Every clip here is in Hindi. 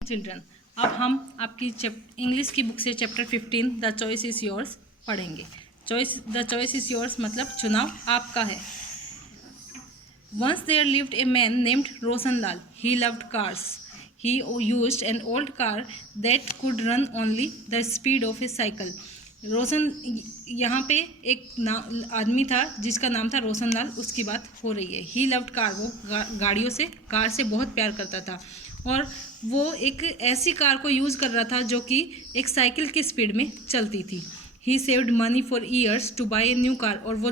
चिल्ड्रन, अब हम आपकी इंग्लिश की बुक से chapter 15 the choice is yours पढ़ेंगे। द चॉइस इज़ योर्स मतलब चुनाव आपका है। Once there lived a man named Rosanlal. He loved cars. He used an old car that could run only the speed of a cycle. रोशन, यहाँ पे एक आदमी था जिसका नाम था रोशनलाल, उसकी बात हो रही है। ही लव्ड कार, वो गाड़ियों से, कार से बहुत प्यार करता था और वो एक ऐसी कार को यूज़ कर रहा था जो कि एक साइकिल की स्पीड में चलती थी। He saved money for years to buy a new car, और वो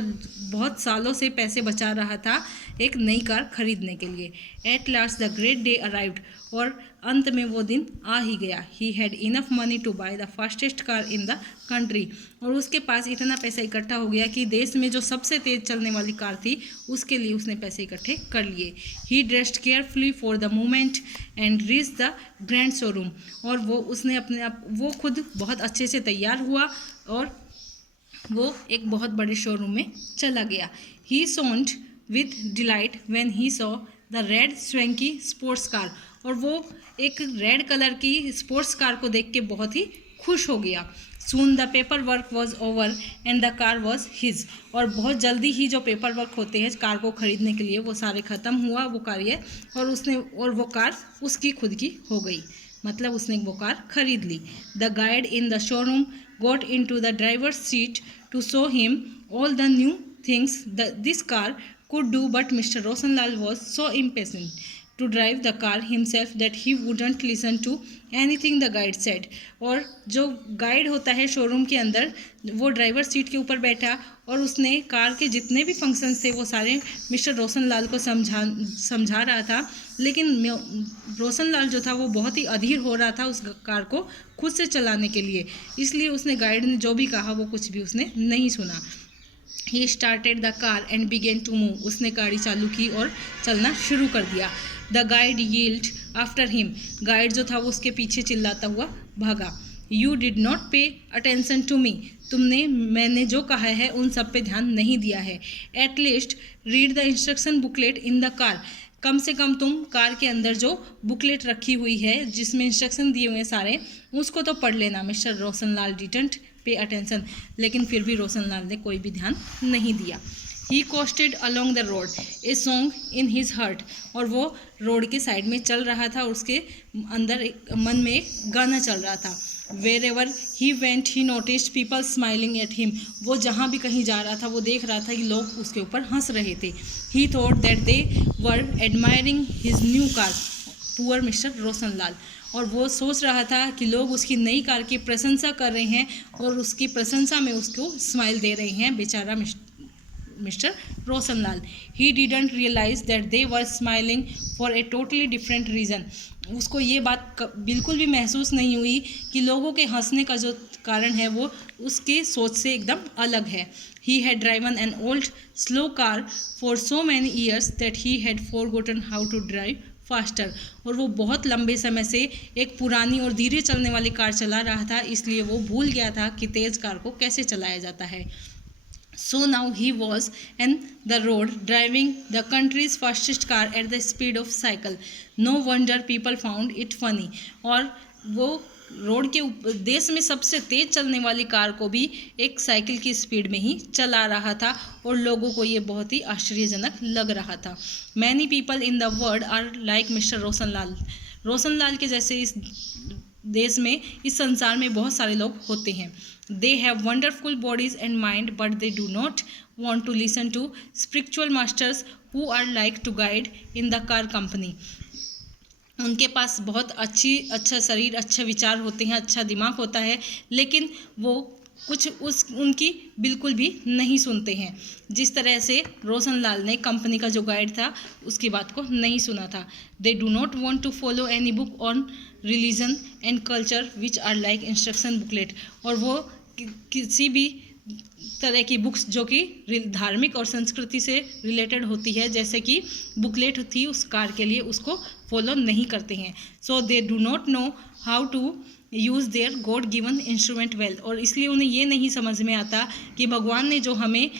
बहुत सालों से पैसे बचा रहा था एक नई कार खरीदने के लिए। At last the great day arrived, और अंत में वो दिन आ ही गया। He had enough money to buy the fastest car in the country, और उसके पास इतना पैसा इकट्ठा हो गया कि देश में जो सबसे तेज़ चलने वाली कार थी उसके लिए उसने पैसे इकट्ठे कर लिए। He dressed carefully for the moment and reach the brand showroom, और वो खुद बहुत अच्छे से तैयार हुआ और वो एक बहुत बड़े शोरूम में चला गया। He shone with delight when he saw the red swanky sports car, और वो एक रेड कलर की स्पोर्ट्स कार को देख के बहुत ही खुश हो गया। Soon the paper work was over and the car was his, और बहुत जल्दी ही जो पेपर वर्क होते हैं कार को खरीदने के लिए वो सारे ख़त्म हुआ, वो कार्य, और वो कार उसकी खुद की हो गई, मतलब उसने वो कार खरीद ली। The guide in the showroom got into the driver's seat to show him all the new things this car could do, but Mr. Rosenlal was so impatient to drive the car himself that he wouldn't listen to anything the guide said. और जो गाइड होता है शोरूम के अंदर, वो ड्राइवर सीट के ऊपर बैठा और उसने कार के जितने भी फंक्शंस थे वो सारे मिस्टर रोशनलाल को समझा रहा था, लेकिन रोशनलाल जो था वो बहुत ही अधीर हो रहा था उस कार को खुद से चलाने के लिए, इसलिए उसने गाइड ने जो भी कहा वो कुछ भी उसने नहीं सुना। He started the car and began to move, उसने गाड़ी चालू की और चलना शुरू कर दिया। The guide yelled after him, guide जो था वो उसके पीछे चिल्लाता हुआ भागा। You did not pay attention to me, मैंने जो कहा है उन सब पे ध्यान नहीं दिया है। At least read the instruction booklet in the car, कम से कम तुम कार के अंदर जो बुकलेट रखी हुई है जिसमें इंस्ट्रक्शन दिए हुए हैं सारे, उसको तो पढ़ लेना। Mister Roshanlal didn't pay attention, लेकिन फिर भी रोशनलाल ने कोई भी ध्यान नहीं दिया। He coasted along the road a song in his heart, और वो रोड के साइड में चल रहा था, उसके अंदर मन में एक गाना चल रहा था। Wherever he went he noticed people smiling at him, वो जहाँ भी कहीं जा रहा था वो देख रहा था कि लोग उसके ऊपर हंस रहे थे। ही thought that they were admiring his new car, poor mister Roshanlal, और वो सोच रहा था कि लोग उसकी नई कार की प्रशंसा कर रहे हैं और उसकी प्रशंसा में उसको स्माइल दे रहे हैं, बेचारा mister Roshanlal. He didn't realise that they were smiling for a totally different reason, उसको ये बात बिल्कुल भी महसूस नहीं हुई कि लोगों के हंसने का जो कारण है वो उसके सोच से एकदम अलग है। He had driven an old slow car for so many years that he had forgotten how to drive faster, और वो बहुत लंबे समय से एक पुरानी और धीरे चलने वाली कार चला रहा था, इसलिए वो भूल गया था कि तेज़ कार को कैसे चलाया जाता है। So now he was on the road driving the country's fastest car at the speed of cycle. No wonder people found it funny. और वो रोड के देश में सबसे तेज़ चलने वाली कार को भी एक साइकिल की स्पीड में ही चला रहा था और लोगों को ये बहुत ही आश्चर्यजनक लग रहा था। Many people in the world are like Mr. Roshanlal, Roshanlal के जैसे इस देश में, इस संसार में बहुत सारे लोग होते हैं। They have wonderful bodies and mind, but they do not want to listen to spiritual masters who are like to guide in the car company. उनके पास बहुत अच्छा शरीर, अच्छे विचार होते हैं, अच्छा दिमाग होता है, लेकिन वो उनकी बिल्कुल भी नहीं सुनते हैं, जिस तरह से रोशनलाल ने कंपनी का जो गाइड था उसकी बात को नहीं सुना था। They do not want to follow any book on religion and culture which are like instruction booklet, और वो किसी भी तरह की बुक्स जो कि धार्मिक और संस्कृति से रिलेटेड होती है, जैसे कि बुकलेट थी उस कार के लिए, उसको फॉलो नहीं करते हैं। So they do not know how to use their god given instrument well, और इसलिए उन्हें ये नहीं समझ में आता कि भगवान ने जो हमें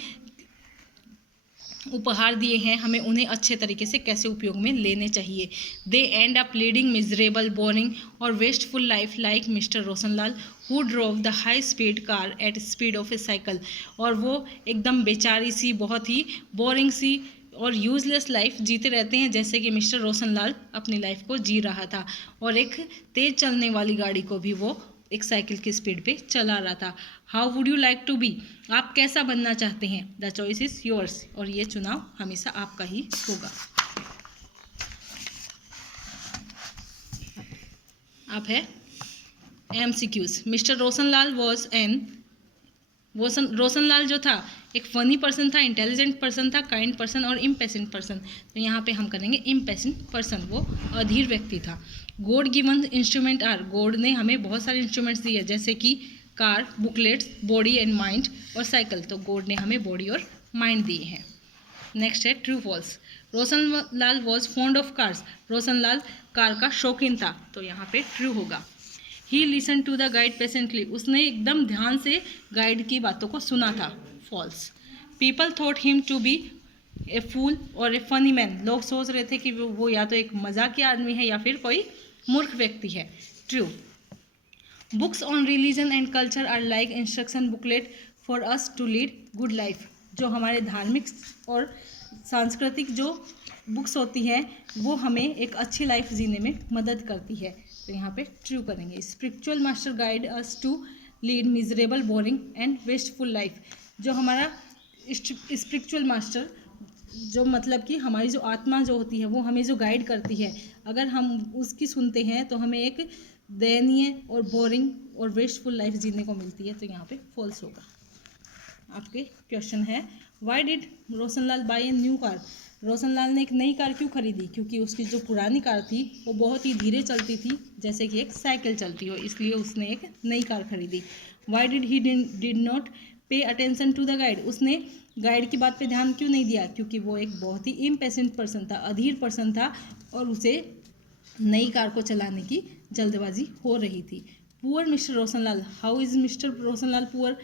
उपहार दिए हैं, हमें उन्हें अच्छे तरीके से कैसे उपयोग में लेने चाहिए। They end up leading miserable, boring और wasteful life like mister Roshanlal who drove the high speed car at speed of a cycle. और वो एकदम बेचारी सी, बहुत ही बोरिंग सी और यूजलेस लाइफ जीते रहते हैं, जैसे कि मिस्टर रोशनलाल अपनी लाइफ को जी रहा था और एक तेज चलने वाली गाड़ी को भी वो एक साइकिल की स्पीड पे चला रहा था। How would you like to be, आप कैसा बनना चाहते हैं। द चॉइस इज योर्स, और ये चुनाव हमेशा आपका ही होगा। अब है MCQs। मिस्टर रोशनलाल रोशनलाल जो था एक फनी पर्सन था, इंटेलिजेंट पर्सन था, काइंड पर्सन और इम्पेशेंट पर्सन। तो यहाँ पे हम करेंगे इम्पेशेंट पर्सन, वो अधीर व्यक्ति था। God given instrument are, god ने हमें बहुत सारे इंस्ट्रूमेंट्स दिए जैसे कि car, booklets, body and mind और साइकिल। तो गॉड ने हमें बॉडी और माइंड दिए हैं। नेक्स्ट है true false. Roshanlal was fond of cars, Roshanlal car का शौकीन था, तो यहाँ पे ट्रू होगा। He listen to the guide patiently, उसने एकदम ध्यान से गाइड की बातों को सुना था, false. People thought him to be a fool और ए फनी मैन, लोग सोच रहे थे कि वो या तो एक मजाकिया आदमी है या फिर कोई मूर्ख व्यक्ति है, true. Books on religion and culture are like instruction booklet for us to lead good life, जो हमारे धार्मिक और सांस्कृतिक जो बुक्स होती हैं वो हमें एक अच्छी लाइफ जीने में मदद करती है, तो यहाँ पे ट्रू करेंगे। Spiritual master guide us to lead miserable, boring and wasteful life, जो हमारा स्पिरिचुअल मास्टर जो मतलब कि हमारी जो आत्मा जो होती है वो हमें जो गाइड करती है, अगर हम उसकी सुनते हैं तो हमें एक दयनीय और बोरिंग और वेस्टफुल लाइफ जीने को मिलती है, तो यहाँ पे फॉल्स होगा। आपके क्वेश्चन है why did Roshanlal buy a new car, Roshanlal ने एक नई कार क्यों खरीदी, क्योंकि उसकी जो पुरानी कार थी वो बहुत ही धीरे चलती थी जैसे कि एक साइकिल चलती हो, इसलिए उसने एक नई कार खरीदी। Why did he did not pay attention to the guide, उसने गाइड की बात पे ध्यान क्यों नहीं दिया, क्योंकि वो एक बहुत ही इम्पेशेंट पर्सन था, अधीर पर्सन था और उसे नई कार को चलाने की जल्दबाजी हो रही थी। Poor mister Roshanlal, how is mister Roshanlal poor,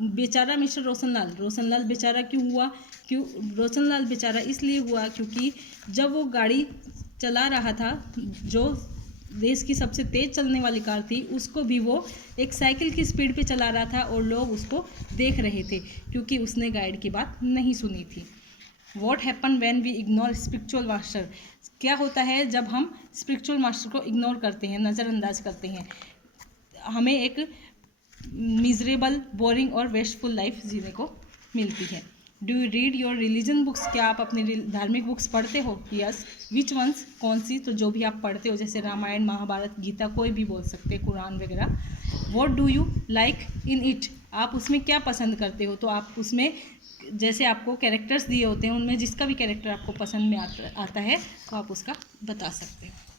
बेचारा मिस्टर रोशनलाल, रोशनलाल बेचारा क्यों हुआ, रोशनलाल बेचारा इसलिए हुआ क्योंकि जब वो गाड़ी चला रहा था, जो देश की सबसे तेज़ चलने वाली कार थी, उसको भी वो एक साइकिल की स्पीड पे चला रहा था और लोग उसको देख रहे थे क्योंकि उसने गाइड की बात नहीं सुनी थी। What happen when we ignore spiritual master, क्या होता है जब हम स्पिरिचुअल मास्टर को इग्नोर करते हैं, नज़रअंदाज करते हैं, हमें एक मिजरेबल, बोरिंग और वेस्टफुल लाइफ जीने को मिलती है। Do you read your religion books, क्या आप अपनी धार्मिक बुक्स पढ़ते हो। यस, विच वंस, कौन सी, तो जो भी आप पढ़ते हो जैसे रामायण, महाभारत, गीता, कोई भी बोल सकते हैं, कुरान वगैरह। What do you like in it, आप उसमें क्या पसंद करते हो, तो आप उसमें जैसे आपको कैरेक्टर्स दिए होते हैं उनमें जिसका भी कैरेक्टर आपको पसंद में आता है तो आप उसका बता सकते हो।